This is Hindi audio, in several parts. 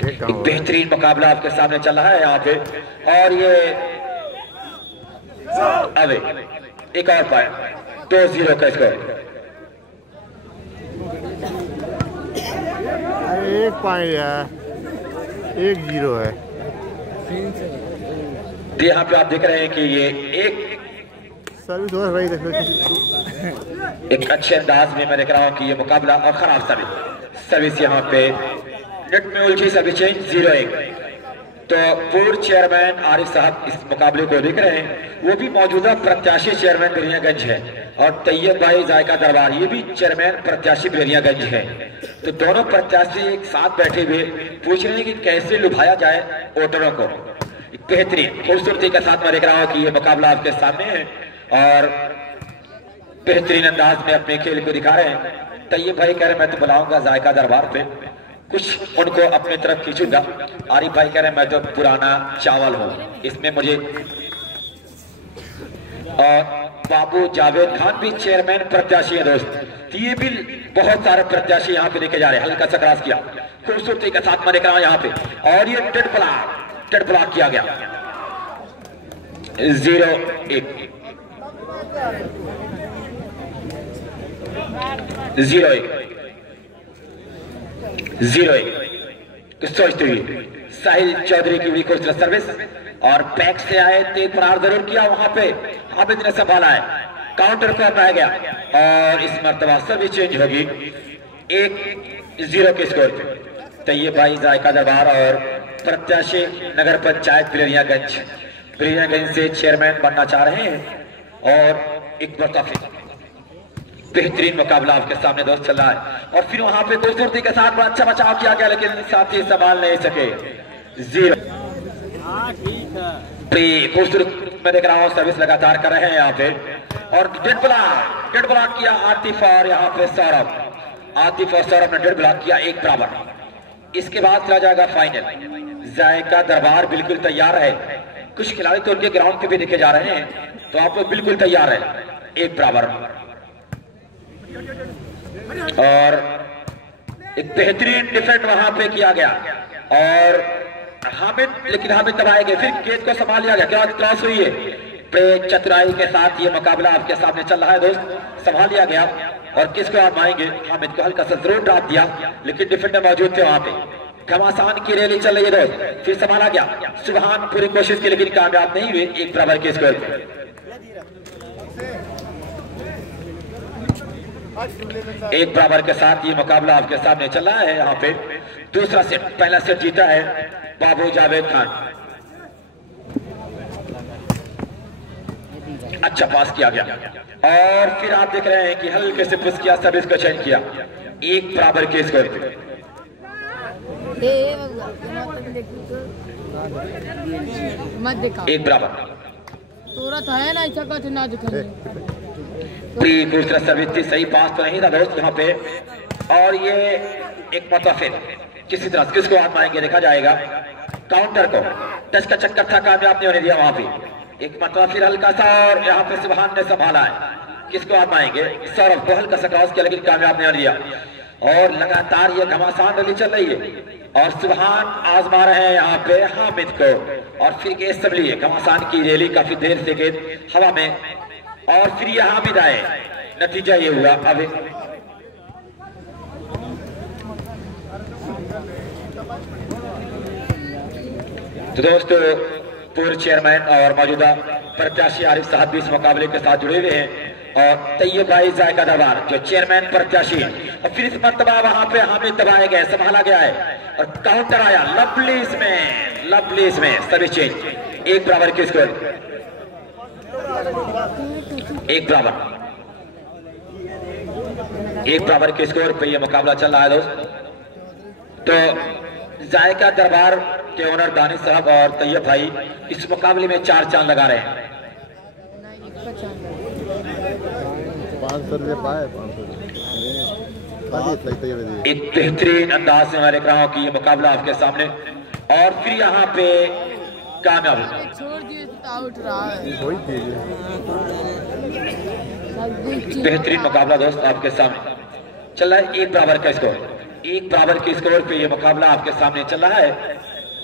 एक बेहतरीन मुकाबला आपके सामने चल रहा है यहाँ पे। और ये अबे एक और पॉइंट 2-0 का स्कोर। एक पॉइंट है, 1-0 है। यहाँ पे आप देख रहे हैं कि ये एक अच्छे अंदाज में मैं देख रहा हूँ कि ये मुकाबला और खराब सर्विस यहाँ पे नेट में उलझी सर्विस चेंज 0-1। तो पूर्व चेयरमैन आरिफ साहब इस मुकाबले को देख रहे हैं, वो भी मौजूदा प्रत्याशी चेयरमैन बेरियागंज है, और तैयब भाई जायका दरबार ये भी चेयरमैन प्रत्याशी बेरियागंज है। तो दोनों प्रत्याशी एक साथ बैठे हुए पूछ रहे हैं कि कैसे लुभाया जाए वोटरों को। बेहतरीन खूबसूरती के साथ मैं देख रहा हूँ कि ये मुकाबला आपके सामने है और बेहतरीन अंदाज में अपने खेल को दिखा रहे हैं। तैयब भाई कह रहे मैं तो बुलाऊंगा जायका दरबार पे, कुछ उनको अपनी तरफ खींचूंगा। आरिफ भाई कह रहे मैं तो पुराना चावल हूँ इसमें मुझे। और बाबू जावेद खान भी चेयरमैन प्रत्याशी है दोस्त। तो ये भी बहुत सारे प्रत्याशी यहाँ पे देखे जा रहे हैं। हल्का सा क्रॉस किया खूबसूरती के साथ मैं देख रहा हूँ यहाँ पे, और ये डेड ब्लॉक किया गया 0-1 कुछ सोचते हुए साहिल चौधरी की भी कोशिश सर्विस, और बैक से आए तेज फरार जरूर किया वहां पे, हामिद ने संभाला है, काउंटर को अपनाया गया और इस मर्तबा सर्विस चेंज होगी 1-0 के स्कोर पे। तैयब भाई जायका दरबार और प्रत्याशी नगर पंचायत बेरियागंज से चेयरमैन बनना चाह रहे हैं, और एक मरतबा बेहतरीन मुकाबला आपके सामने दोस्त चल रहा है। और फिर वहां पे खूबसूरती के साथ अच्छा बचाव किया गया, लेकिन साथी संभाल नहीं सके 0। खूबसूरत मैं देख रहा हूँ सर्विस लगातार कर रहे हैं यहाँ पे, और डेड ब्लॉक किया आतिफ और यहाँ पे सौरभ ने डेड ब्लॉक किया 1-1। इसके बाद चला जाएगा फाइनल। जायका दरबार बिल्कुल तैयार है, कुछ खिलाड़ी तो उनके ग्राउंड पे भी देखे जा रहे हैं, तो आप लोग बिल्कुल तैयार है 1-1। और एक बेहतरीन डिफेंड वहां पे किया गया, और लेकिन हामिद दबाए गए, फिर गेंद को संभाल लिया गया, क्रॉस हुई है। चतुराई के साथ ये मुकाबला आपके सामने चल रहा है दोस्त, संभाल लिया गया, और किसको आप मारेंगे? हामिद को हल्का सा जरूर ड्रॉप दिया, लेकिन डिफेंडर मौजूद थे वहां पे। घमासान की रैली चल रही है दोस्त, फिर संभाला गया, सुबहान पूरी कोशिश की लेकिन कामयाब नहीं हुए 1 के स्कोर। 1 के साथ ये मुकाबला आपके सामने चल रहा है यहाँ पे। दूसरा सेट, पहला सेट जीता है बाबू जावेद खान, अच्छा पास किया गया, और फिर आप देख रहे हैं कि हल्के से पुश किया, सर्विस को चेंज किया 1 के स्कोर पे। 1 दूसरा सर्विस थी, सही पास तो नहीं था दोस्त यहाँ पे, और ये एक मुतफिर किसी तरह किसको हाथ मारेंगे देखा जाएगा। काउंटर को टच का चक्कर था, कामयाब नहीं होने दिया वहां पे। एक मुतफिर हल्का सा, और यहाँ पे सुबहान ने संभाला है, किसको हाथ मारेंगे? सौरभ को हल्का सा क्रॉस किया लेकिन कामयाब नहीं होने दिया, और लगातार ये घमासान रैली चल रही है, और सुबहान आजमा रहे हैं यहाँ पे हामिद को, और फिर गेंद संभली है। घमासान की रैली काफी देर से गेंद हवा में, और फिर ये हामिद आए, नतीजा ये हुआ। अब तो दोस्तों पूर्व चेयरमैन और मौजूदा प्रत्याशी आरिफ साहब भी इस मुकाबले के साथ जुड़े हुए हैं, और तैयब भाई जायका दरबार जो चेयरमैन प्रत्याशी है। और फिर इस मर्तबा वहां पे हामिद दबाए गए, संभाला गया है, और काउंटर आया लवली इसमें सर्विस चेंज 1 के स्कोर। 1 के स्कोर पे ये मुकाबला चल रहा है दोस्त। तो जायका दरबार के ओनर दानिश साहब और तैयब भाई इस मुकाबले में 4 चांद लगा रहे हैं। 500 रुपये पाए, 500 एक बेहतरीन अंदाज से मैं देख रहा हूँ कि ये मुकाबला आपके सामने, और फिर यहाँ पे कामयाब बेहतरीन मुकाबला दोस्त आपके सामने चल रहा है। 1 का स्कोर। एक बराबर के स्कोर पे ये मुकाबला आपके सामने चल रहा है।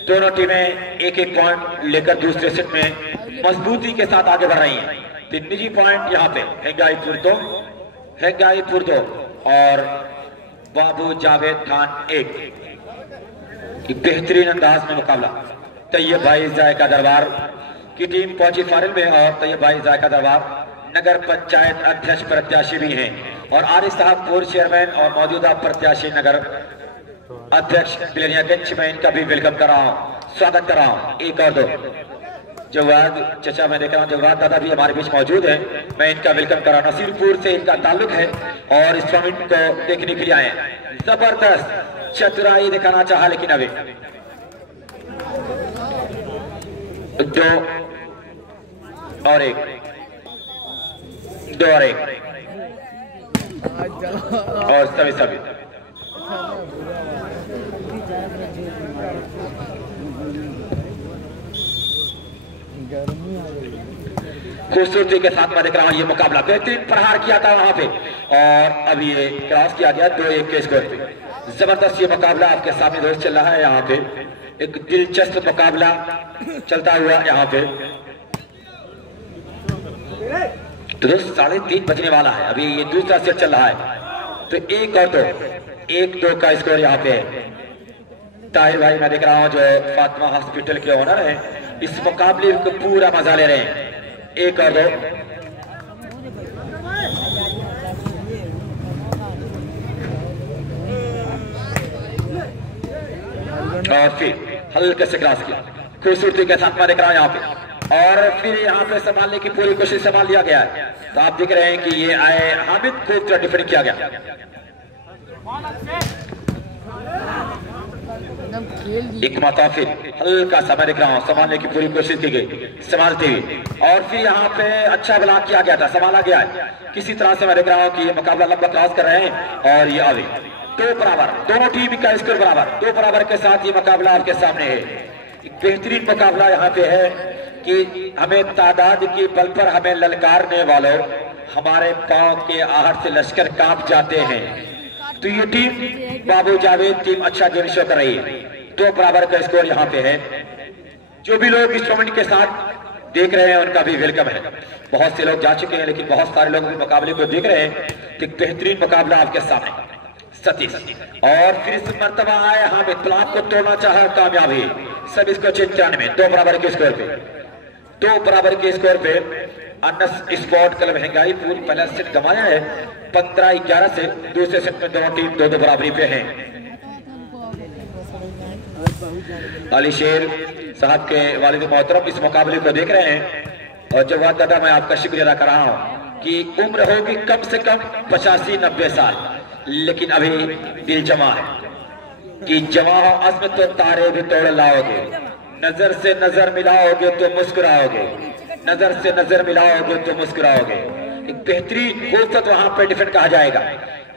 दोनों टीमें एक एक पॉइंट लेकर दूसरे सेट में मजबूती के साथ आगे बढ़ रही हैं। तीन निजी पॉइंट यहाँ पे हेंगाईपुर दो और बाबू जावेद खान एक बेहतरीन अंदाज में मुकाबला। तैयब भाई जायका दरबार की टीम पहुंची फाइनल में और तैयब भाई जायका दरबार नगर पंचायत अध्यक्ष प्रत्याशी भी हैं और आरिफ साहब पूर्व चेयरमैन और मौजूदा प्रत्याशी नगर अध्यक्ष बिलनियागंज में इनका भी वेलकम कर रहा हूँ, स्वागत कर रहा हूँ। एक और दो जवाद चचा मैं देख रहा हूँ, जवाद दादा भी हमारे बीच मौजूद है, मैं इनका वेलकम कर रहा हूँ। नसीरपुर से इनका ताल्लुक है और इस टूर्नामेंट को देखने के लिए आए हैं। जबरदस्त चतुराई दिखाना चाहा लेकिन अभी दो और एक और सभी खूबसूरती के साथ मैं देख रहा हूँ ये मुकाबला। बेहतरीन प्रहार किया था वहां पे और अभी ये क्रॉस किया गया 2-1 के स्कोर पे। जबरदस्त ये मुकाबला आपके सामने दोस्त चल रहा है। यहाँ पे एक दिलचस्प मुकाबला चलता हुआ यहाँ पे तो दोस्त 3:30 बजने वाला है। अभी ये दूसरा सेट चल रहा है तो 1-2 का स्कोर यहाँ पे है। ताहिर भाई मैं देख रहा हूँ जो फातिमा हॉस्पिटल के ओनर है, इस मुकाबले को पूरा मजा ले रहे हैं। 1-2 और फिर हल्के से क्रॉस किया खूबसूरती के साथ मैं देख रहा हूँ यहाँ पे और फिर यहाँ पे संभालने की पूरी कोशिश संभाल लिया गया है। तो आप देख रहे हैं कि ये आए हामिद खूब डिफेंड किया गया। एक मरतबा फिर हल्का सा मैं देख रहा हूँ संभालने की पूरी कोशिश की गई संभालते हुए और फिर यहाँ पे अच्छा ब्लॉक किया गया था, संभाला गया है किसी तरह से। मैं देख रहा हूँ कि ये मुकाबला लंबा क्रॉस कर रहे हैं और ये अभी 2 बराबर, दोनों टीम का स्कोर बराबर। 2 बराबर के साथ ये मुकाबला आपके सामने है। एक बेहतरीन मुकाबला यहाँ पे है कि हमें तादाद के बल पर हमें ललकारने वालों हमारे पांव के आहट से लश्कर कांप जाते हैं। तो ये टीम बाबू जावेद टीम अच्छा गेम शो कर रही है। 2 बराबर का स्कोर यहाँ पे है। जो भी लोग इस टूर्नामेंट के साथ देख रहे हैं उनका भी वेलकम है। बहुत से लोग जा चुके हैं लेकिन बहुत सारे लोग भी मुकाबले को देख रहे हैं। तो बेहतरीन मुकाबला आपके सामने सतीश और फिर इस मर्तबा आए हामिद ब्लॉक को तोड़ना चाहा, कामयाबी सब इसको चेंज कराने में। 2 बराबर के स्कोर पे 2 बराबर के स्कोर पे अनस स्पोर्ट क्लब हेंगाईपुर पहला सेट गंवाया है 15-11 से। दूसरे सेट में दोनों टीम 2-2 बराबरी पे हैं। अली शेर साहब के वालिद मोहतरम इस मुकाबले को देख रहे हैं और जवाद दादा मैं आपका शुक्रिया अदा कर रहा हूँ कि उम्र होगी कम से कम 85-90 साल लेकिन अभी दिल जमा है कि जमा हो अज़्म तो तारे भी तोड़ लाओगे, नजर से नजर मिलाओगे तो मुस्कुराओगे, नजर से नजर मिलाओगे तो मुस्कुराओगे। एक बेहतरीन खूबसूरत वहां पे डिफेंड कहा जाएगा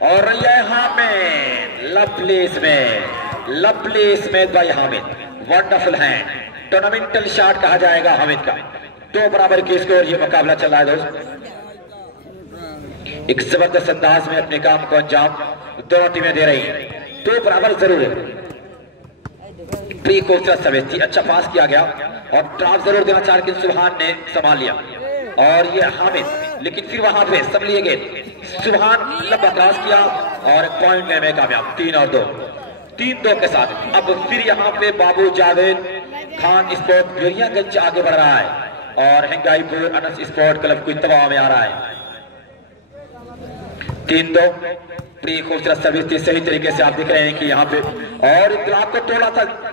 और यहाँ में लवली स्मिथ भाई हामिद वंडरफुल हैंड टूर्नामेंटल शॉट कहा जाएगा हामिद का। 2 बराबर के स्कोर ये मुकाबला चल रहा है दोस्त। एक जबरदस्त अंदाज में अपने काम को अंजाम दोनों टीमें दे रही हैं। 2 बराबर जरूर है। खूबसूरत सवेती अच्छा पास किया गया और ड्रॉप जरूर देना चाह लेकिन सुभान ने संभाल लिया और ये हामिद लेकिन फिर वहां पे सब लिए गए। सुभान लंबा क्रॉस किया और पॉइंट लेने में कामयाब। 3-2 के साथ अब फिर यहाँ पे बाबू जावेद खान स्पोर्ट बिलनियागंज आगे बढ़ रहा है और हेंगाईपुर अनस स्पोर्ट क्लब को दबाव में आ रहा है। 3-2 बड़ी खूबसूरत सर्विस सही तरीके से आप दिख रहे हैं कि यहाँ पे और इतलाक को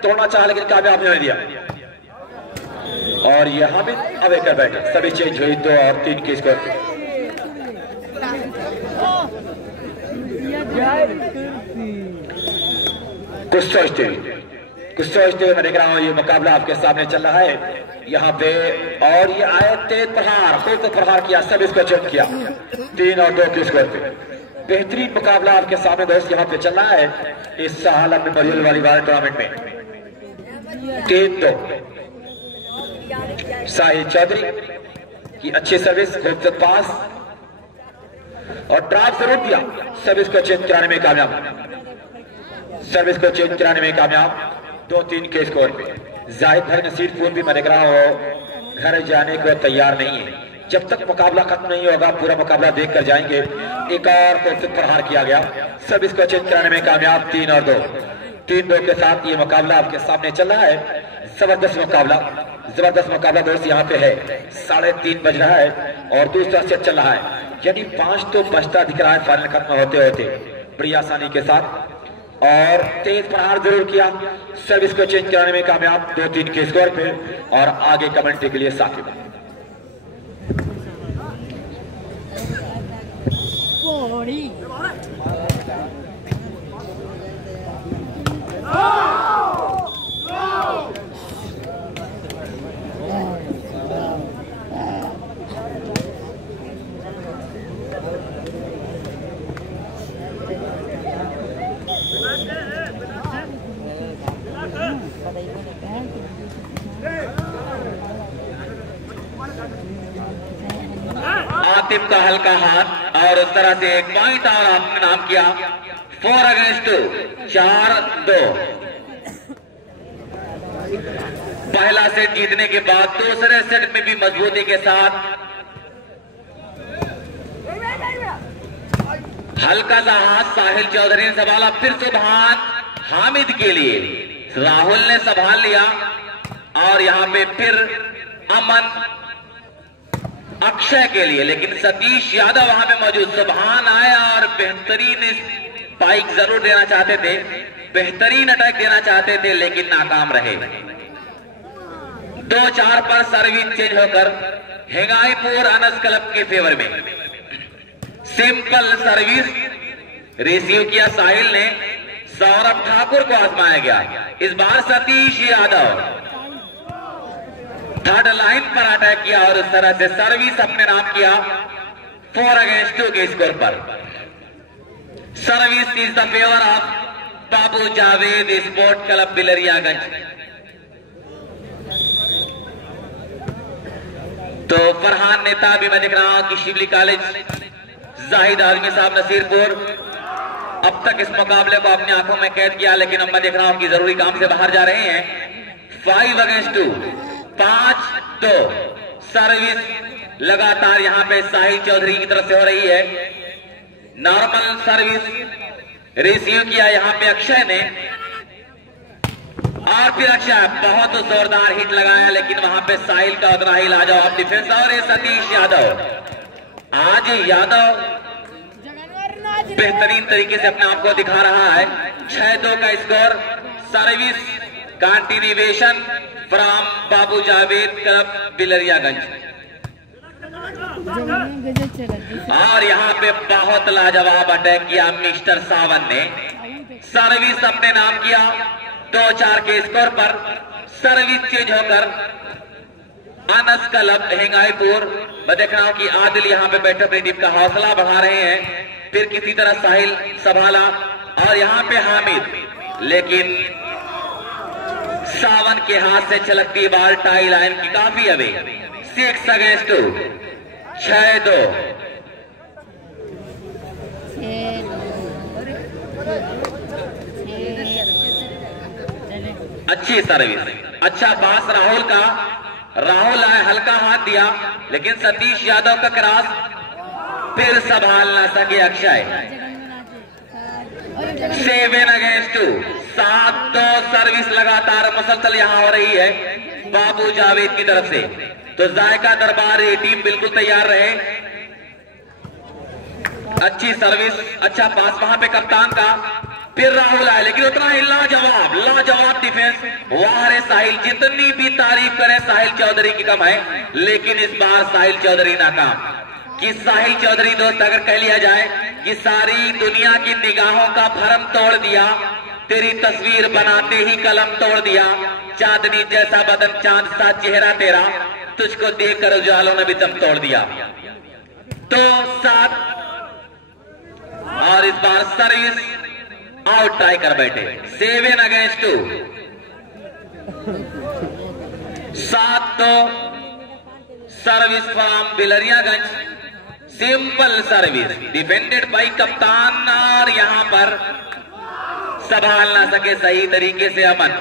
तोड़ना चाहा लेकिन कामयाब नहीं दिया और यहाँ भी अब कर बैठे सभी चेंज हुई 2 और 3 के स्कोर पे। कुछ सोचते हुए मैं देख रहा हूँ ये मुकाबला आपके सामने चल रहा है यहाँ पे और ये आए तेज प्रहार खूब प्रहार किया सब इसको चेक किया 3 और 2 के स्कोर पे। बेहतरीन मुकाबला आपके सामने दोस्त यहाँ पे चल रहा है इस साल मेमोरियल वॉलीबॉल टूर्नामेंट में। 3-2 साहिल चौधरी की अच्छी सर्विस खूबसूरत पास और ड्राइव जरूर दिया सब इसको चेंज कराने में कामयाब। सर्विस को चेंज कराने में कामयाब 2-3 के स्कोर पे। जाहिद भाई नसीरपुर भी मैं देख रहा हूँ घर जाने को तैयार नहीं है। जब तक मुकाबला खत्म नहीं होगा पूरा मुकाबला देख कर जाएंगे। एक और तो प्रहार किया गया, सर्विस को चेंज कराने में कामयाब 3 और 2। 3-2 के साथ ये मुकाबला आपके सामने चल रहा है। जबरदस्त मुकाबला दोस्त यहाँ पे है। 3:30 बज रहा है और दूसरा सेट चल रहा है, यानी 5 तो बचता दिख रहा है फाइनल खत्म होते होते बड़ी आसानी के साथ। और तेज प्रहार जरूर किया, सर्विस को चेंज कराने में कामयाब 2-3 के स्कोर पे। और आगे कमेंट्री के लिए साकिब आतिफ का हल्का हाथ और उस तरह से एक पॉइंट और आपने नाम किया 4 अगेंस्ट 2 4-2। पहला सेट जीतने के बाद दूसरे सेट में भी मजबूती के साथ हल्का सा हाथ साहिल चौधरी ने संभाला। फिर सुभान हामिद के लिए राहुल ने संभाल लिया और यहां पे फिर अमन अक्षय के लिए, लेकिन सतीश यादव वहां पे मौजूद। सुभान आया और बेहतरीन स्पाइक जरूर देना चाहते थे, बेहतरीन अटैक देना चाहते थे, लेकिन नाकाम रहे। 2-4 पर सर्विस चेंज होकर हिंगाईपुर अनस क्लब के फेवर में। सिंपल सर्विस रिसीव किया साहिल ने, सौरभ ठाकुर को आजमाया गया। इस बार सतीश यादव थर्ड लाइन पर अटैक किया और इस तरह से सर्विस अपने नाम किया 4 अगेंस्ट 2 के स्कोर पर। Service is the favour of Babu Javed sport club Bilariyaganj. तो फरहान नेता भी मैं देख रहा हूं कि शिवली कॉलेज, जाहिद आजमी साहब नसीरपुर अब तक इस मुकाबले को अपनी आंखों में कैद किया, लेकिन अब मैं देख रहा हूं कि जरूरी काम से बाहर जा रहे हैं। 5 अगेंस्ट 2 5-2 सर्विस लगातार यहां पे साहिल चौधरी की तरफ से हो रही है। नॉर्मल सर्विस रिसीव किया यहां पे अक्षय ने और फिर अक्षय बहुत जोरदार हिट लगाया, लेकिन वहां पे साहिल का उतना ही लाजवाब डिफेंस। और ये सतीश यादव, आज यादव बेहतरीन तरीके से अपने आप को दिखा रहा है। 6-2 का score. Service continuation from Babu Javed club Bilariyaganj. और यहाँ पे बहुत लाजवाब अटैक किया मिस्टर सावन ने। सर्विस अपने नाम किया 2-4 के स्कोर पर। सर्विस चेंज होकर अनस क्लब हिंगाईपुर। मैं देख रहा हूं कि आदिल यहाँ पे बैठे अपनी टीम का हौसला बढ़ा रहे हैं। फिर किसी तरह साहिल संभाला और यहाँ पे हामिद, लेकिन सावन के हाथ से छलकती बाल टाई लाइन की काफी अवे। 6 अगेंस्ट 2 6-2। अच्छी सर्विस, अच्छा पास राहुल का। राहुल आए, हल्का हाथ दिया, लेकिन सतीश यादव का क्रॉस फिर संभाल ना सके अक्षय। 7 अगेंस्ट 2 7-2 सर्विस लगातार मुसलसल यहां हो रही है बाबू जावेद की तरफ से। तो जायका दरबार ये टीम बिल्कुल तैयार रहे। अच्छी सर्विस, अच्छा पास वहां पे कप्तान का। फिर राहुल आए, लेकिन उतना ही लाजवाब डिफेंस। वाह रे साहिल, जितनी भी तारीफ करें साहिल चौधरी की कम है, लेकिन इस बार साहिल चौधरी नाकाम। कि साहिल चौधरी दोस्त अगर कह लिया जाए कि सारी दुनिया की निगाहों का भरम तोड़ दिया, तेरी तस्वीर बनाते ही कलम तोड़ दिया, चांदनी जैसा बदन चांद सा चेहरा तेरा, तुझको देखकर उजालों ने भी दम तोड़ दिया। तो 7 और इस बार सर्विस आउट ट्राई कर बैठे। 7 against 2 7-2 service from Bilariyaganj. Simple service defended bye कप्तान और यहां पर संभाल ना सके सही तरीके से अमन।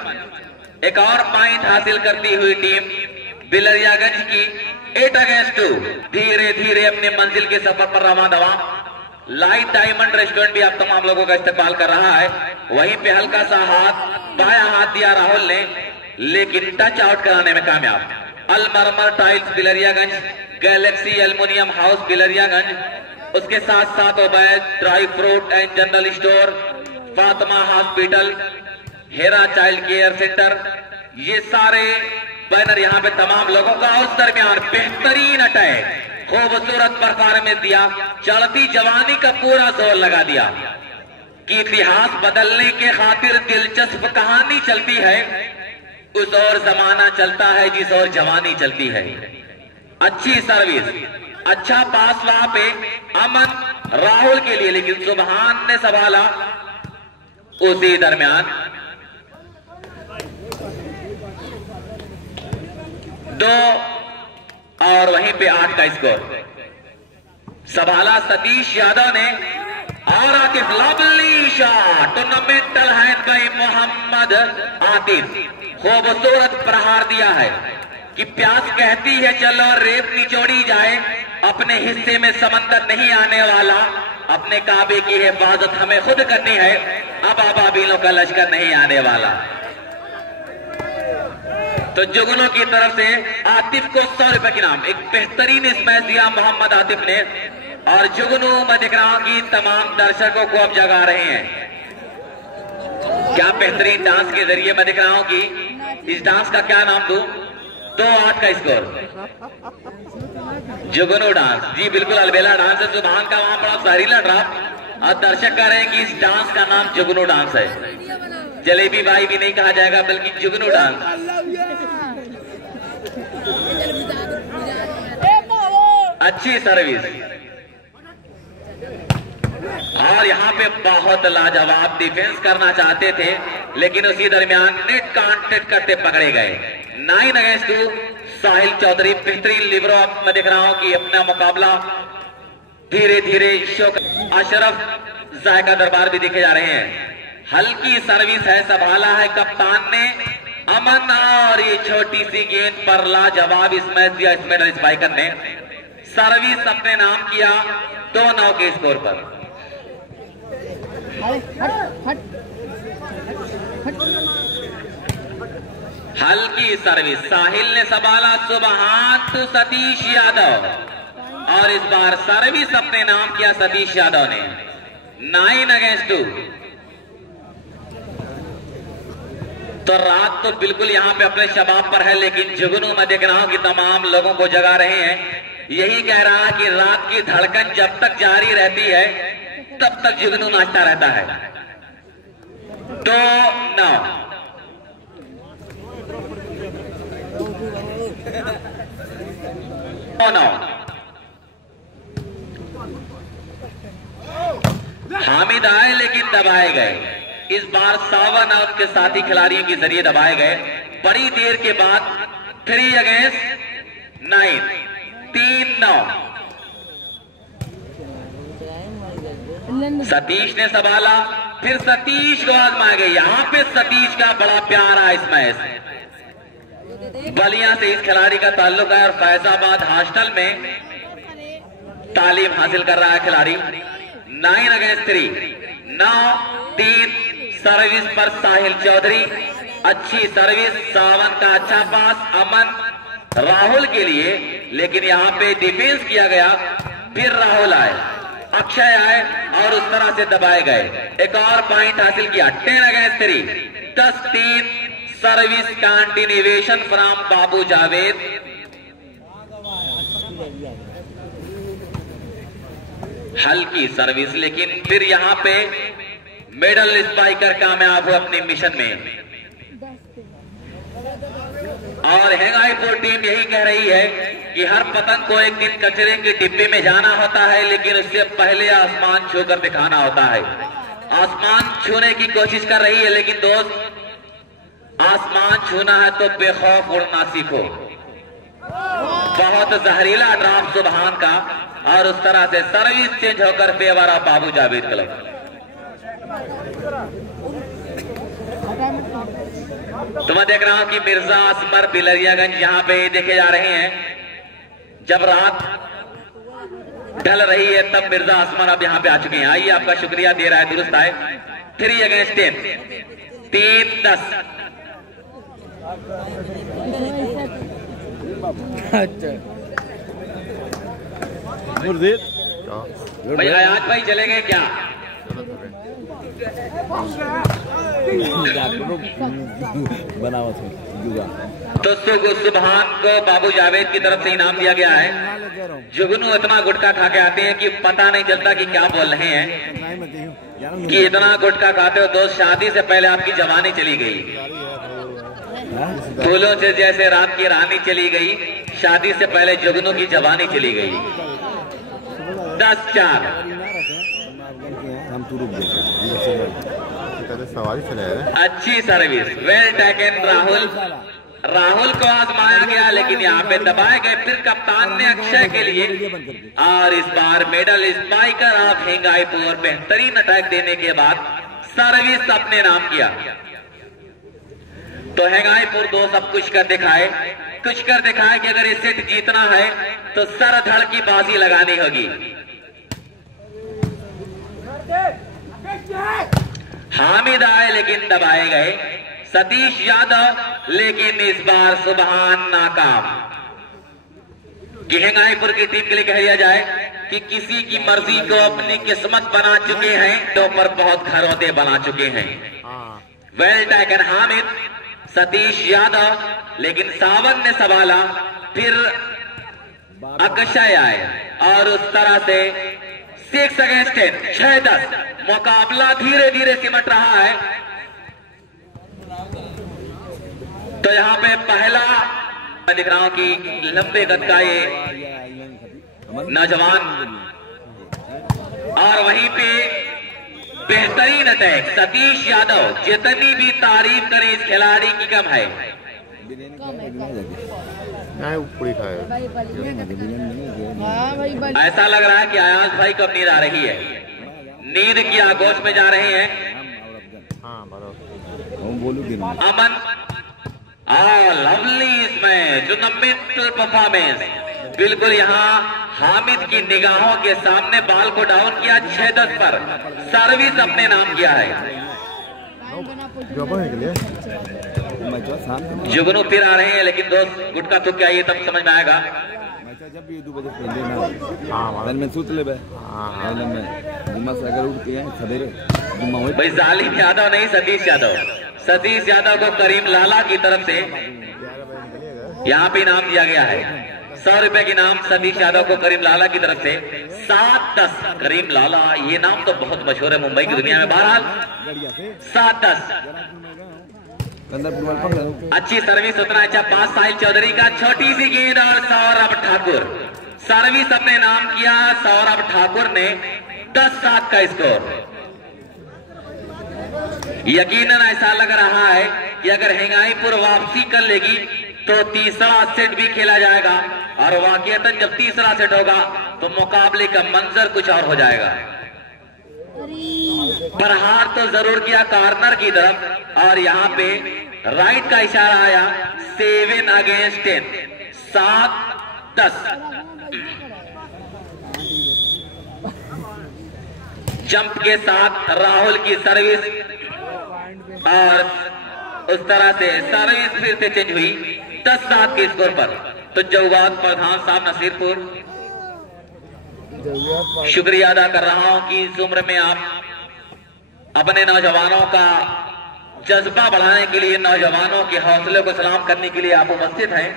एक और पॉइंट हासिल करती हुई टीम बिलरियागंज की 8 अगेंस्ट 2 धीरे धीरे अपने मंजिल के सफर पर रवाना दवा। लाइट डायमंड रेस्टोरेंट भी आप तमाम लोगों का इस्तेमाल कर रहा है। वहीं पे हल्का सा बाया हाथ दिया राहुल ने, लेकिन टच आउट कराने में कामयाब। Almarmar tiles Bilariyaganj, galaxy aluminium house Bilariyaganj, उसके साथ साथ Obaid dry fruit and general store, Fatima hospital, Hera child care centre, ये सारे बैनर यहाँ पे तमाम लोगों का। उस दरमियान बेहतरीन अटैक, खूबसूरत परफॉर्मेंस दिया, चढ़ती जवानी का पूरा जोर लगा दिया कि इतिहास बदलने के खातिर दिलचस्प कहानी चलती है, उस और जमाना चलता है जिस और जवानी चलती है। अच्छी सर्विस, अच्छा पास वहां पे अमन राहुल के लिए, लेकिन सुबहान ने संभाला। उसी दरमियान 2 और वहीं पे 8 का स्कोर संभाला सतीश यादव ने। और आतिफ लवली शॉट, टूर्नामेंटल हैंड बाय मोहम्मद आतिफ, खूबसूरत प्रहार दिया है कि प्यास कहती है चलो रेत निचोड़ी जाए, अपने हिस्से में समंदर नहीं आने वाला, अपने काबे की हिफाजत हमें खुद करनी है, अब अबाबीलों का लश्कर नहीं आने वाला। तो जुगनू की तरफ से आतिफ को 100 रुपए के नाम, एक बेहतरीन स्मैश दिया मोहम्मद आतिफ ने। और जुगनू मैं देख रहा हूं कि तमाम दर्शकों को अब जगा रहे हैं। क्या बेहतरीन डांस के जरिए मैं देख रहा हूं कि इस डांस का क्या नाम दूं। 2-8 का स्कोर, जुगनू डांस। जी बिल्कुल, अलबेला डांस है सुबहान का, वहां पर आप जहरीला ड्राफ्ट, और दर्शक कह रहे हैं कि इस डांस का नाम जुगनू डांस है। जलेबी भाई भी नहीं कहा जाएगा बल्कि जुगनू डांस। अच्छी सर्विस, और यहाँ पे बहुत लाजवाब डिफेंस करना चाहते थे, लेकिन उसी दरमियान नेट कांटेक्ट करते पकड़े गए। 9 अगेंस्ट 2 साहिल चौधरी, बेहतरीन लिबरो। अब मैं देख रहा हूं कि अपना मुकाबला धीरे धीरे अशरफ जायका दरबार भी दिखे जा रहे हैं। हल्की सर्विस है, संभाला है कप्तान ने अमन, और ये छोटी सी गेंद पर लाजवाब स्मैश दिया स्पिनर स्पाइकर ने। सर्विस अपने नाम किया 2-9 के स्कोर पर। हल्की सर्विस साहिल ने संभाला, सुबहान टू सतीश यादव, और इस बार सर्विस अपने नाम किया सतीश यादव ने। 9 अगेंस्ट 2। तो रात तो बिल्कुल यहाँ पे अपने शबाब पर है, लेकिन जुगनू मैं देख रहा हूं कि तमाम लोगों को जगा रहे हैं। यही कह रहा है कि रात की धड़कन जब तक जारी रहती है तब तक जुगनू नाचता रहता है। 2-9। हामिद आए लेकिन दबाए गए। इस बार सावन और उनके साथी खिलाड़ियों के जरिए दबाए गए। बड़ी देर के बाद 3 अगेंस्ट 9, 3-9। सतीश ने संभाला, फिर सतीश को आजमा गए। यहाँ पे सतीश का बड़ा प्यारा स्मैश। बलिया से इस खिलाड़ी का ताल्लुक है और फैजाबाद हॉस्टल में तालीम हासिल कर रहा है खिलाड़ी। 9 अगेंस्ट 3, 9-3। सर्विस पर साहिल चौधरी, अच्छी सर्विस, सावन का अच्छा पास अमन राहुल के लिए, लेकिन यहाँ पे डिफेंस किया गया। फिर राहुल आए, अक्षय आए और उस तरह से दबाए गए। एक और पॉइंट हासिल किया। 10 अगेंस्ट 3, 10-3। सर्विस कंटिन्यूएशन फ्रॉम बाबू जावेद। हल्की सर्विस, लेकिन फिर यहाँ पे मेडल स्पाइकर कामयाब हुआ अपने मिशन में। और हेंगाईपुर टीम यही कह रही है कि हर पतंग को एक दिन कचरे के डिब्बे में जाना होता है, लेकिन उससे पहले आसमान छूकर दिखाना होता है। आसमान छूने की कोशिश कर रही है, लेकिन दोस्त आसमान छूना है तो बेखौफ उड़ना सीखो। बहुत जहरीला ड्राफ्ट सुबहान का, और उस तरह से सर्विस चेंज होकर favour of Babu Javed club. तो मैं देख रहा हूं कि मिर्जा असमर बिलरियागंज यहाँ पे देखे जा रहे हैं। जब रात ढल रही है तब मिर्जा असमर अब यहाँ पे आ चुके हैं। आइए, आपका शुक्रिया दे रहा है, दुरुस्त आए। 3 अगेंस्ट 10, 3-10। भाई आज भाई चले गए क्या? तो सुबहान को बाबू जावेद की तरफ से इनाम दिया गया है। जुगनू इतना गुटखा खा के आते हैं कि पता नहीं चलता कि क्या बोल रहे हैं, कि इतना गुटखा खाते हो। दोस्त, शादी से पहले आपकी जवानी चली गई, फूलों से जैसे रात की रानी चली गई। शादी से पहले जुगनू की जवानी चली गई। 10-4। अच्छी service, well taken Rahul. Rahul को आजमाया गया लेकिन यहाँ पे दबाए गए। फिर कप्तान ने अक्षय के लिए, और इस बार मेडल स्पाइकर ऑफ हिंगाईपुर बेहतरीन अटैक देने के बाद सर्विस अपने नाम किया। तो हिंगाईपुर 2 सब कुछ कर दिखाए कि अगर इस सेट जीतना है तो सर धड़ की बाजी लगानी होगी। हामिद आए लेकिन दबाए गए। सतीश यादव, लेकिन इस बार सुबहान नाकाम। कि हिंगाईपुर की टीम के लिए कह दिया जाए कि किसी की मर्जी को अपनी किस्मत बना चुके हैं, तो पर बहुत खरोदे बना चुके हैं। वेल टेकन हामिद, सतीश यादव, लेकिन सावन ने संभाला। फिर अक्षय आए और उस तरह से 6 अगेंस्ट 10, 6-10। मुकाबला धीरे धीरे सिमट रहा है। तो यहाँ पे पहला मैं दिख रहा हूं कि लंबे कद का ये नौजवान, और वहीं पे बेहतरीन अटैक सतीश यादव। जितनी भी तारीफ करें इस खिलाड़ी की कम है। ऐसा लग रहा है कि आयाज भाई को नींद आ रही है, नींद की आगोश में जा रहे हैं। अमन लवली इसमें टूर्नामेंटल परफॉर्मेंस, बिल्कुल यहाँ हामिद की निगाहों के सामने बाल को डाउन किया। 6-10 पर सर्विस अपने नाम किया है। जुगनू फिर आ रहे हैं, लेकिन दोस्त गुटका थूक के आइए तब समझ में आएगा। भाई जालिम यादव नहीं, सतीश यादव। सतीश यादव को करीम लाला की तरफ से यहाँ पे इनाम दिया गया है। 100 रुपए की नाम सतीश यादव को करीम लाला की तरफ से। 7-10 करीम लाला, ये नाम तो बहुत मशहूर है मुंबई की दुनिया में। बहरहाल 7-10। अच्छी सर्विस, उतना अच्छा पास साहिल चौधरी का। छोटी सी गेंद और सौरभ ठाकुर, सर्विस अपने नाम किया सौरभ ठाकुर ने। 10-7 का स्कोर। यकीनन ऐसा लग रहा है कि अगर हिंगाईपुर वापसी कर लेगी तो तीसरा सेट भी खेला जाएगा, और वाकईतन जब तीसरा सेट होगा तो मुकाबले का मंजर कुछ और हो जाएगा। प्रहार तो जरूर किया कॉर्नर की तरफ, और यहाँ पे राइट का इशारा आया। 7 अगेंस्ट 10, 7-10। जंप के साथ राहुल की सर्विस, और उस तरह से सर्विस फिर से चेंज हुई 10-7 के स्कोर पर। तो जवाब प्रधान साहब नसीरपुर, शुक्रिया अदा कर रहा हूं कि इस उम्र में आप अपने नौजवानों का जज्बा बढ़ाने के लिए, नौजवानों के हौसले को सलाम करने के लिए आप उपस्थित हैं।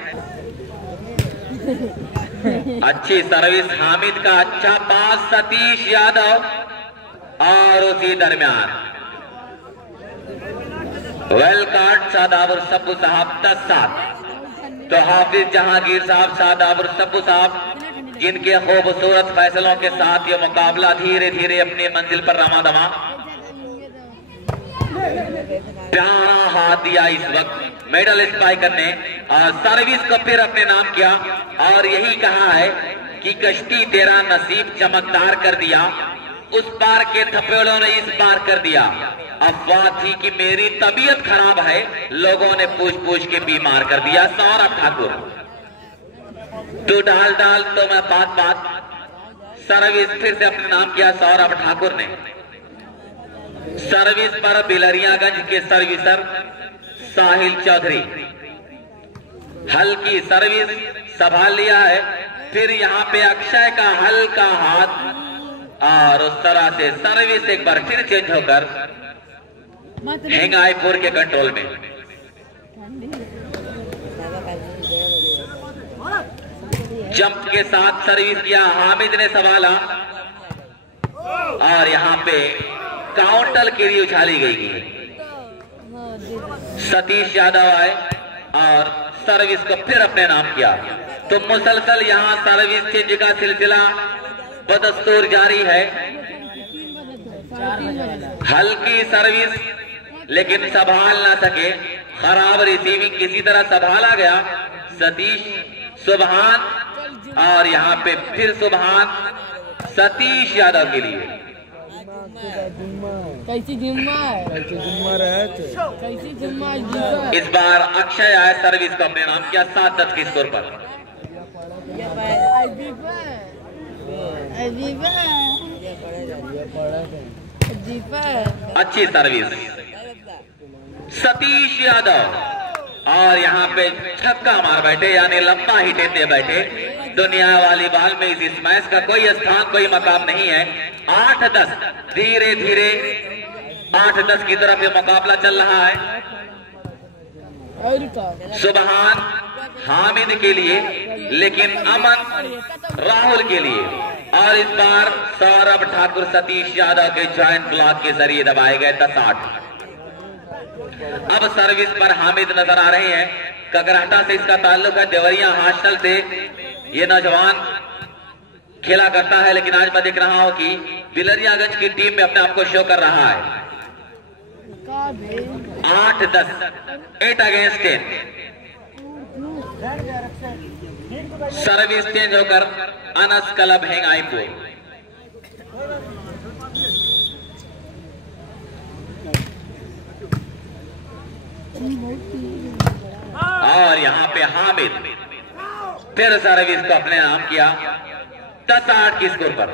अच्छी सर्विस हामिद का, अच्छा पास सतीश यादव, और उसी दरमियान वेल कार्ड शादाबुर सब्बू साहब 10-7। तो हाफिज जहांगीर साहब, शादाबुर सब्बू साहब, जिनके खूबसूरत फैसलों के साथ ये मुकाबला धीरे धीरे अपनी मंजिल पर रमा दमा। प्यारा हाथ दिया इस वक्त मेडल स्पाइकर ने, और सर्विस को फिर अपने नाम किया, और यही कहा है कि कश्ती तेरा नसीब चमकदार कर दिया, उस पार के थपेड़ों ने इस पार कर दिया। अफवाह थी कि मेरी तबीयत खराब है, लोगों ने पूछ पूछ के बीमार कर दिया। सौरभ ठाकुर तू डाल तो मैं बात सर्विस फिर से अपने नाम किया सौरभ ठाकुर ने। सर्विस पर बिलरियागंज के सर्विसर साहिल चौधरी हल्की सर्विस संभाल लिया है। फिर यहाँ पे अक्षय का हल्का हाथ और उस तरह से सर्विस एक बार फिर चेंज होकर हेंगाईपुर के कंट्रोल में। जंप के साथ सर्विस किया, हामिद ने संभाला और यहाँ पे काउंटर के लिए उछाली गई। सतीश यादव आए और सर्विस को फिर अपने नाम किया। तो मुसलसल यहाँ सर्विस चेंज का सिलसिला बदस्तूर जारी है। हल्की सर्विस लेकिन संभाल ना सके, खराब रिसीविंग किसी तरह संभाला गया। सतीश सुभान और यहाँ पे फिर सुभान सतीश यादव के लिए। कैसी जिम्मा इस बार अक्षय आए, सर्विस को अपने नाम किया 7-10 के स्कोर पर। अच्छी सर्विस सतीश यादव और यहाँ पे छक्का मार बैठे, यानी लंबा हिट दे बैठे। दुनिया वाली बॉल में इस मैच का कोई स्थान कोई मकाम नहीं है। 8-10 धीरे धीरे 8-10 की तरफ ये मुकाबला चल रहा है। सुबहान हामिद के लिए, लेकिन अमन राहुल के लिए। और इस बार सौरभ ठाकुर सतीश यादव के जॉइंट ब्लॉक के जरिए दबाए गए 10-8। अब सर्विस पर हामिद नजर आ रहे हैं। ककराटा से इसका ताल्लुक है, देवरिया हॉस्टल से ये नौजवान खेला करता है। लेकिन आज मैं देख रहा हूं कि बिलरियागंज की टीम में अपने आप को शो कर रहा है। 8-10 8 अगेंस्ट 10। सर्विस चेंज होकर अनस क्लब हेंगाईपुर। और यहाँ पे हामिद फिर सर्विस को अपने नाम किया 10-8 की स्कोर पर।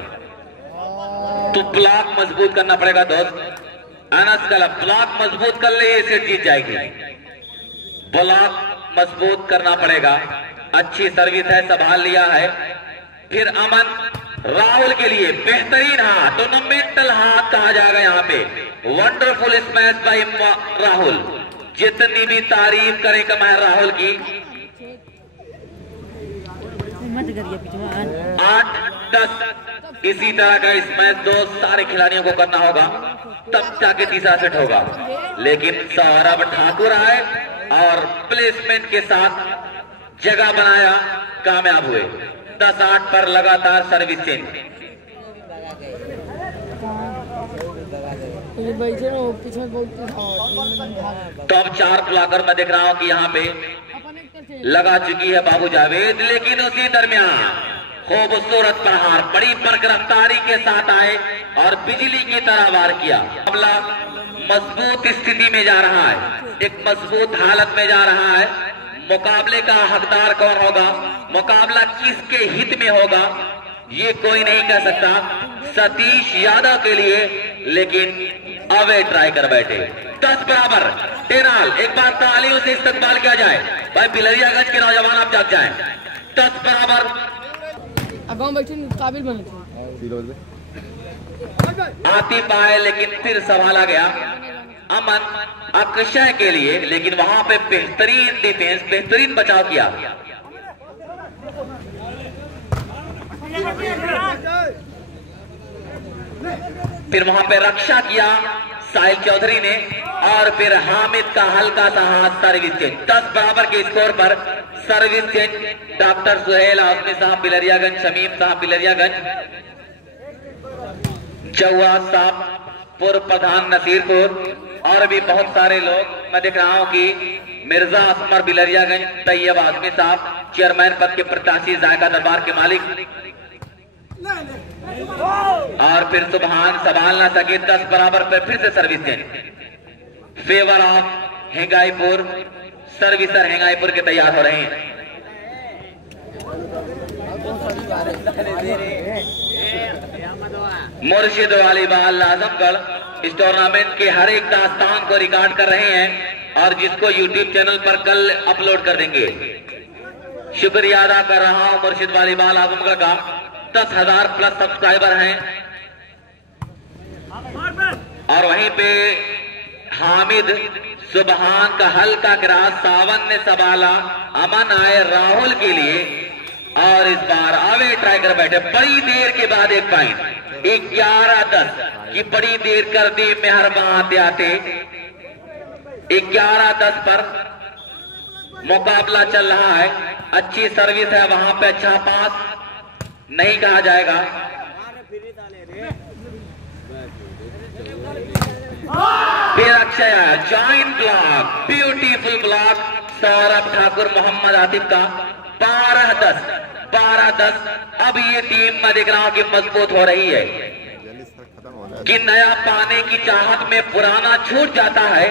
तो ब्लॉक मजबूत करना पड़ेगा दोस्त। अनस क्लब ब्लॉक मजबूत कर ले, इसे जीत जाएगी। ब्लॉक मजबूत करना पड़ेगा। अच्छी सर्विस है, संभाल लिया है। फिर अमन राहुल के लिए बेहतरीन हाथ, टूर्नामेंटल हाथ कहा जाएगा यहाँ पे। Wonderful smash by Rahul. जितनी भी तारीफ करे कम है राहुल की। 8-10 इसी तरह का इस मैच दो सारे खिलाड़ियों को करना होगा, तब जाके तीसरा सेट होगा। लेकिन सौरभ ठाकुर आए और प्लेसमेंट के साथ जगह बनाया, कामयाब हुए। 10-8 पर लगातार सर्विस चेंज। तो अब 4 ब्लॉकर मैं देख रहा हूं कि यहाँ पे लगा चुकी है बाबू जावेद। लेकिन उसी दरमियान खूबसूरत प्रहार बड़ी बरकरारी के साथ आए और बिजली की तरह वार किया। मामला मजबूत स्थिति में जा रहा है, एक मजबूत हालत में जा रहा है। मुकाबले का हकदार कौन होगा, मुकाबला किसके हित में होगा, ये कोई नहीं कह सकता। सतीश यादव के लिए लेकिन अवे ट्राई कर बैठे। 10 बराबर 10। एक बार तालियों से इस्तकबाल किया जाए भाई, बिलरियागंज के नौजवान आप जाग जाएं। 10 बराबर काबिल आती पाए, लेकिन फिर संभाला गया अमन अक्षय के लिए। लेकिन वहां पे बेहतरीन डिफेंस, बेहतरीन बचाव किया। फिर वहां पे रक्षा किया साहिल चौधरी ने और फिर हामिद का हल्का सा हाथ। सर्विस चेंज 10 बराबर के स्कोर पर service change. Doctor Suhail Azmi साहब बिलरियागंज, शमीम साहब बिलरियागंज, जवाद साहब पूर्व प्रधान नसीरपुर और भी बहुत सारे लोग मैं देख रहा हूं कि मिर्जा असमर बिलरियागंज, तैयब आजमी साहब चेयरमैन पद के प्रत्याशी, जायका दरबार के मालिक। और फिर सुबहान संभाल ना सके। 10 बराबर पर फिर से service change. Favour of Hengaipur. सर्विसर हेंगाईपुर के तैयार हो रहे हैं। मुर्शिद वालीबाल आजमगढ़ इस टूर्नामेंट के हर एक दास्तान को रिकॉर्ड कर रहे हैं और जिसको यूट्यूब चैनल पर कल अपलोड कर देंगे। शुक्रिया अदा कर रहा हूं मुर्शिद वालीबाल आजमगढ़ का। 10,000 प्लस सब्सक्राइबर हैं। और वहीं पे हामिद सुबहान का हल्का क्रॉस, सावन ने संभाला, अमन आए राहुल के लिए और इस बार अवे ट्राई कर बैठे। बड़ी देर के बाद एक पॉइंट 11-10 की बड़ी देर कर दी मेहरबान आते आते। 11-10 पर मुकाबला चल रहा है। अच्छी सर्विस है वहां पे, अच्छा पास नहीं कहा जाएगा। फिर अक्षय आया, joint block, beautiful block Saurabh Thakur Mohammad Atif का। 12-10। अब ये टीम मैं देख रहा हूं कि मजबूत हो रही है कि नया पाने की चाहत में पुराना छूट जाता है।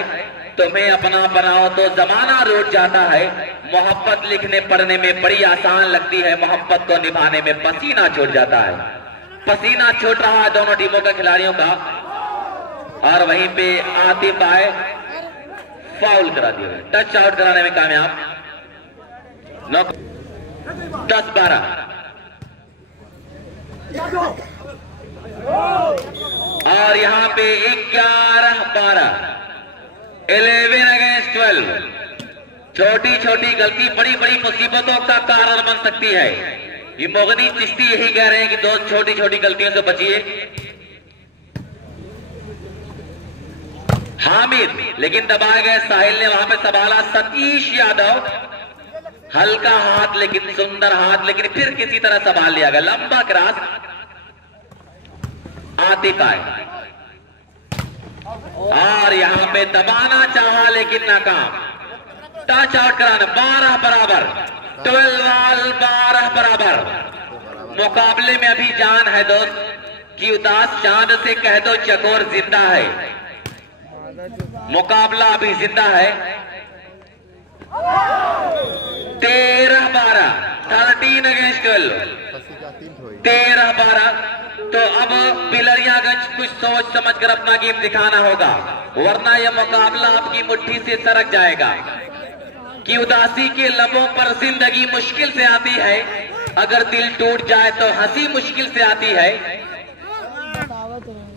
तुम्हें अपना बनाओ तो जमाना रूठ जाता है। मोहब्बत लिखने पढ़ने में बड़ी आसान लगती है, मोहब्बत को निभाने में पसीना छूट जाता है। पसीना छूट रहा है दोनों टीमों के खिलाड़ियों का। और वहीं पे आतिफ आए, फाउल करा दिया, टच आउट कराने में कामयाब। 10-12 और यहां पे 11-12, 11-12। छोटी छोटी गलती बड़ी बड़ी मुसीबतों का कारण बन सकती है। ये मोगनी चिश्ती यही कह रहे हैं कि दोस्त छोटी छोटी गलतियों से बचिए। हामिद लेकिन दबाए गए, साहिल ने वहां पे संभाला। सतीश यादव हल्का हाथ लेकिन सुंदर हाथ, लेकिन फिर किसी तरह संभाल लिया गया। लंबा क्रॉस आतिफ आए और यहां पे दबाना चाहा लेकिन नाकाम। टच आउट कराना। 12 बराबर, 12 बराबर। मुकाबले में अभी जान है दोस्त कि उदास चांद से कह दो चकोर जिंदा है। मुकाबला अभी जिंदा है। 13-12, 13-12, 13-12। तो अब बिलरियागंज कुछ सोच समझ कर अपना गेम दिखाना होगा, वरना यह मुकाबला आपकी मुट्ठी से सरक जाएगा। कि उदासी के लबों पर जिंदगी मुश्किल से आती है, अगर दिल टूट जाए तो हंसी मुश्किल से आती है।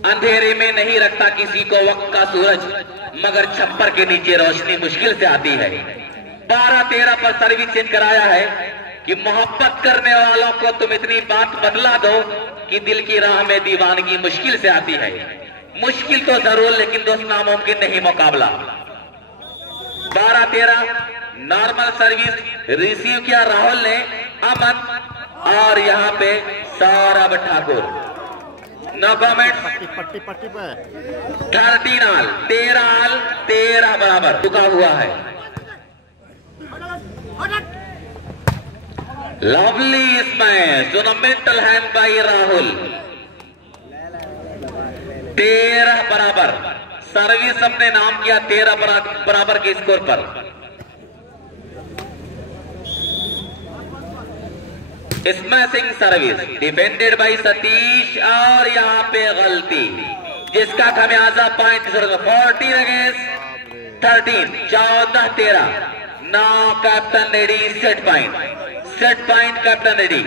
अंधेरे में नहीं रखता किसी को वक्त का सूरज, मगर छप्पर के नीचे रोशनी मुश्किल से आती है। 12-13 पर सर्विस चेंज कराया है कि मोहब्बत करने वालों को तुम इतनी बात बतला दो कि दिल की राह में दीवानगी मुश्किल से आती है। मुश्किल तो जरूर, लेकिन दोस्त नामुमकिन नहीं मुकाबला। 12-13 नॉर्मल सर्विस रिसीव किया राहुल ने, अमन और यहां पे सौरभ ठाकुर। No comment. पट्टी पे 13 आल, 13 बराबर रुका हुआ है। Lovely smash, mental hand by Rahul. 13 बराबर सर्विस अपने नाम किया। 13 बराबर के स्कोर पर। Smashing service defended by Satish और यहां पे गलती जिसका खमियाजा point 14 against 13, 14-13। Now captain ready, set point captain ready.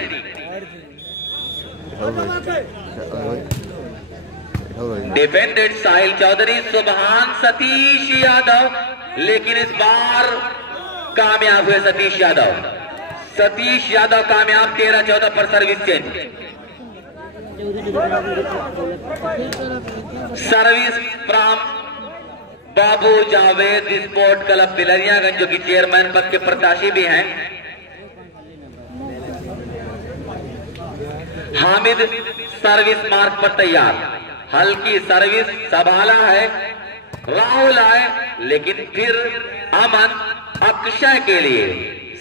Defended Sahil Chaudhary, Subhan, Satish Yadav, लेकिन इस बार कामयाब हुए सतीश यादव कामयाब। 13-14 पर service change. Service from Babu Javed sport club Bilariyaganj, जो कि चेयरमैन पद के प्रत्याशी भी हैं। हामिद सर्विस मार्क पर तैयार। हल्की सर्विस संभाला है, राहुल आए, लेकिन फिर अमन अक्षय के लिए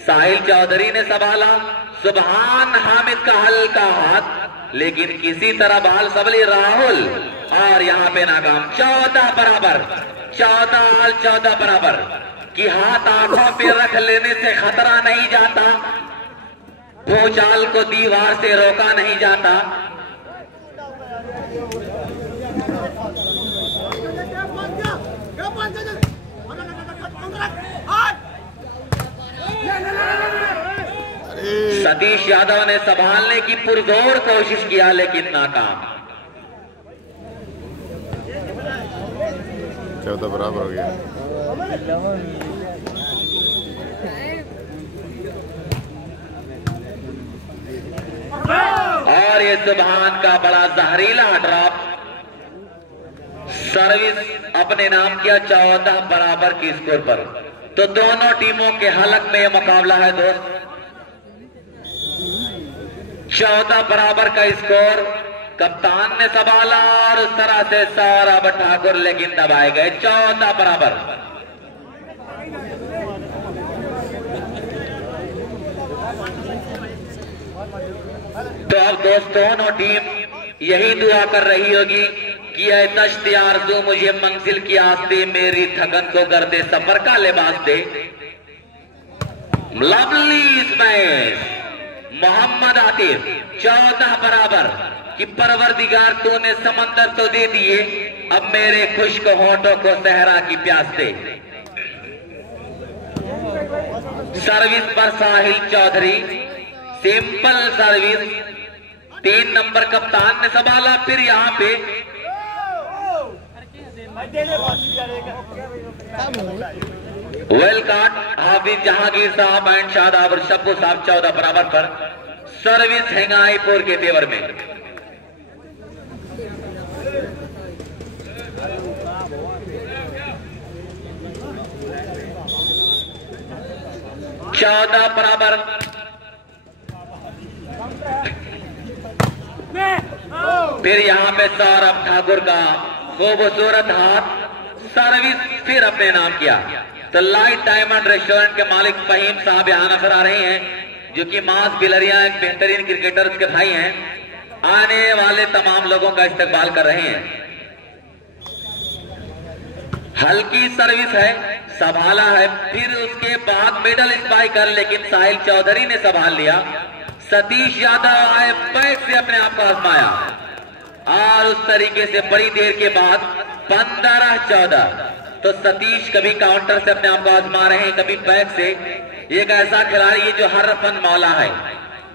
साहिल चौधरी ने संभाला। सुबहान हामिद का हल्का हाथ, लेकिन किसी तरह बॉल संभली राहुल और यहां पे नाकाम। 14 बराबर 14 बराबर कि हाथ आंखों पे रख लेने से खतरा नहीं जाता, भूचाल को दीवार से रोका नहीं जाता। सतीश यादव ने संभालने की पुरजोर कोशिश किया लेकिन नाकाम। 14 बराबर हो गया। और ये सुभान का बड़ा जहरीला ड्रॉप, सर्विस अपने नाम किया 14 बराबर की स्कोर पर। तो दोनों टीमों के हलक में यह मुकाबला है दोस्त। 14 बराबर का स्कोर, कप्तान ने संभाला और उस तरह से सौरभ ठाकुर लेकिन दबाए गए। 14 बराबर। तो अब दोस्तों दोनों टीम यही दुआ कर रही होगी कि ऐ तश्त आरज़ू मुझे मंजिल की आस्ते, मेरी थकन को गर्दे सफर का लिबास दे। लवली स्मैश मोहम्मद आतिफ 14 बराबर कि परवरदिगार तूने समंदर तो दे दिए, अब मेरे खुश्क होठों को सहरा की प्यास दे। सर्विस पर साहिल चौधरी, सिंपल सर्विस, 3 नंबर कप्तान ने संभाला। फिर यहाँ पे वेल काट हाफिज जहांगीर साहब एंड शादाब और शब्बू साहब 14 बराबर पर। सर्विस हिंगाईपुर के फेवर में। चौदह बराबर। फिर यहाँ पे सौरभ ठाकुर का खूबसूरत हाथ, सर्विस फिर अपने नाम किया। तो लाइट डायमंड रेस्टोरेंट के मालिक फहीम साहब यहाँ नजर आ रहे हैं, जो कि मास बिलरिया एक बेहतरीन क्रिकेटर के भाई हैं। आने वाले तमाम लोगों का इस्तकबाल कर रहे हैं। हल्की सर्विस है, संभाला है। फिर उसके बाद मिडल स्पाइकर, लेकिन साहिल चौधरी ने संभाल लिया। सतीश यादव आए, बैक से अपने आप को आजमाया और उस तरीके से बड़ी देर के बाद 15-14। तो सतीश कभी काउंटर से अपने आप को आजमा रहे हैं, कभी बैक से। एक ऐसा खिलाड़ी है जो हर फन मौला है।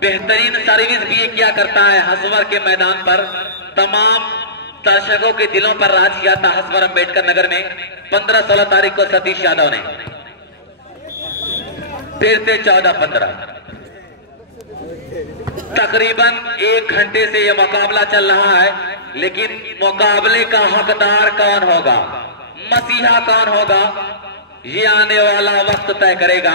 बेहतरीन सर्विस भी ये क्या करता है। हसवर के मैदान पर तमाम दर्शकों के दिलों पर राज किया था हसवर अंबेडकर नगर में 15-16 तारीख को सतीश यादव ने। फिर से 14-15। तकरीबन 1 घंटे से यह मुकाबला चल रहा है, लेकिन मुकाबले का हकदार कौन होगा, मसीहा कौन होगा, ये आने वाला वक्त तय करेगा।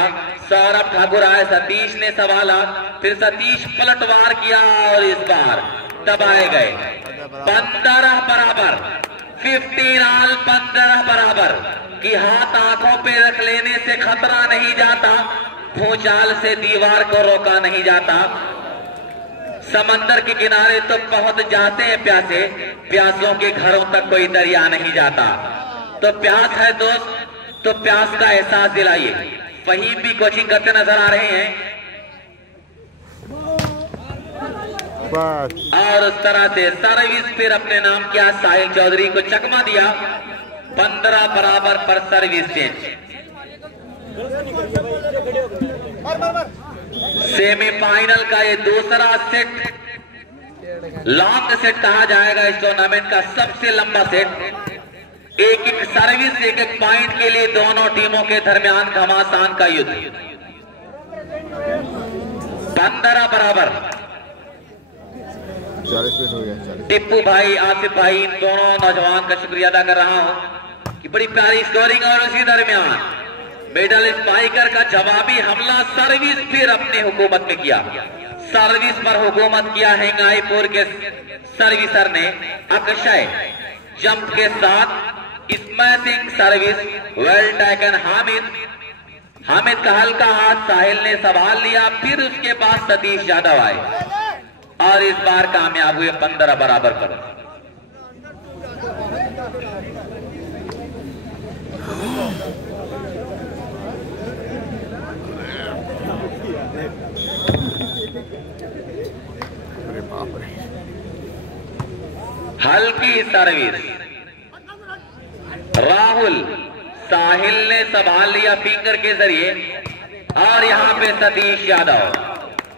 सौरभ ठाकुर आए, सतीश ने संभाला, फिर सतीश पलटवार किया और इस बार दबाए गए। 15 बराबर, 15 ऑल 15 बराबर कि हाथ आंखों पे रख लेने से खतरा नहीं जाता, भूचाल से दीवार को रोका नहीं जाता। समंदर के किनारे तो पहुंच जाते हैं प्यासे, प्यासों के घरों तक कोई दरिया नहीं जाता। तो प्यास है दोस्त, तो प्यास का एहसास दिलाइए। फहीम भी कोचिंग करते नजर आ रहे हैं और उस तरह से सर्विस फिर अपने नाम किया। साहिल चौधरी को चकमा दिया। 15 बराबर पर सर्विस चेंज। सेमीफाइनल का ये दूसरा सेट, लॉन्ग सेट कहा जाएगा इस टूर्नामेंट का, सबसे लंबा सेट। एक एक सर्विस, एक एक पॉइंट के लिए दोनों टीमों के दरमियान घमासान का युद्ध। 15 बराबर। 40 मिनट हो गया। टिप्पू भाई, आसिफ भाई, इन दोनों नौजवान का शुक्रिया अदा कर रहा हूं कि बड़ी प्यारी स्कोरिंग। और उसी दरमियान मिडल स्पाइकर का जवाबी हमला, सर्विस फिर अपनी हुकूमत में किया। सर्विस पर हुकूमत किया हिंगाईपुर के सर्विसर ने अक्षय जंप के साथ। Smashing service, well taken Hamid का हल्का हाथ साहिल ने संभाल लिया। फिर उसके बाद सतीश यादव आए और इस बार कामयाब हुए 15 बराबर पर। अरे बाप रे। हल्की सर्विस, राहुल साहिल ने संभाल लिया फिंगर के जरिए, और यहां पे Satish Yadav,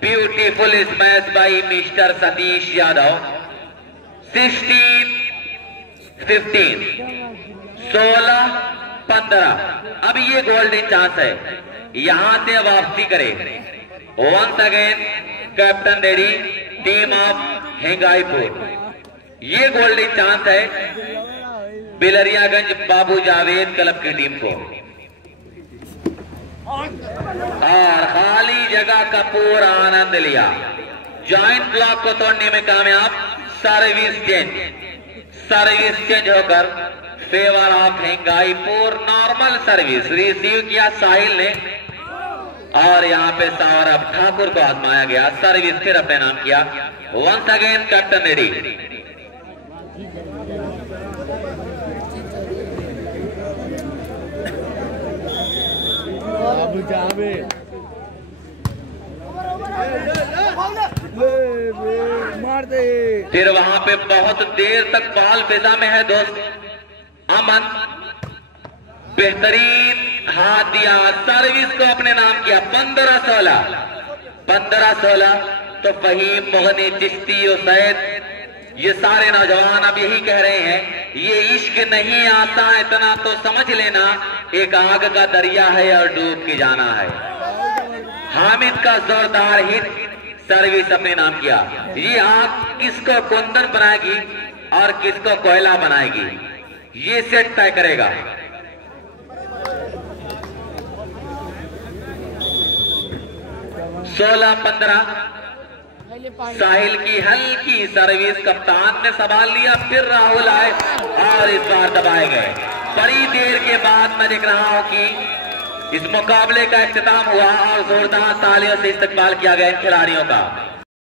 beautiful smash by mister Satish Yadav. 16-15, 16-15। अब ये गोल्डन चांस है, यहां से वापसी करे। Once again captain ready, team of Hingaipur. ये गोल्डन चांस है बिलरियागंज बाबू जावेद क्लब की टीम को, और खाली जगह का पूरा आनंद लिया। जॉइंट ब्लॉक को तोड़ने में कामयाब। सर्विस चेंज होकर favour of Hingaipur. Normal service receive किया साहिल ने, और यहां पे सौरभ ठाकुर को आजमाया गया। सर्विस फिर अपने नाम किया। Once again captain ready. फिर वहां पे बहुत देर तक बॉल फिजा में है दोस्त। अमन बेहतरीन हाथ दिया, सर्विस को अपने नाम किया। 15-16, 15-16। तो फहीम, मोहनी, चिश्ती, उसैद, ये सारे नौजवान अब यही कह रहे हैं, ये इश्क नहीं आता, इतना तो समझ लेना, एक आग का दरिया है और डूब के जाना है। हामिद का जोरदार हिट, सर्विस अपने नाम किया। ये आग किसको कुंदन बनाएगी और किसको कोयला बनाएगी, ये सेट तय करेगा। सोलह 15। साहिल की हल्की सर्विस, कप्तान ने संभाल लिया। फिर राहुल आए और इस बार दबाए गए। बड़ी देर के बाद मैं देख रहा हूं कि इस मुकाबले का इख्तिताम हुआ और जोरदार तालियों से इस्तकबाल किया गया इन खिलाड़ियों का।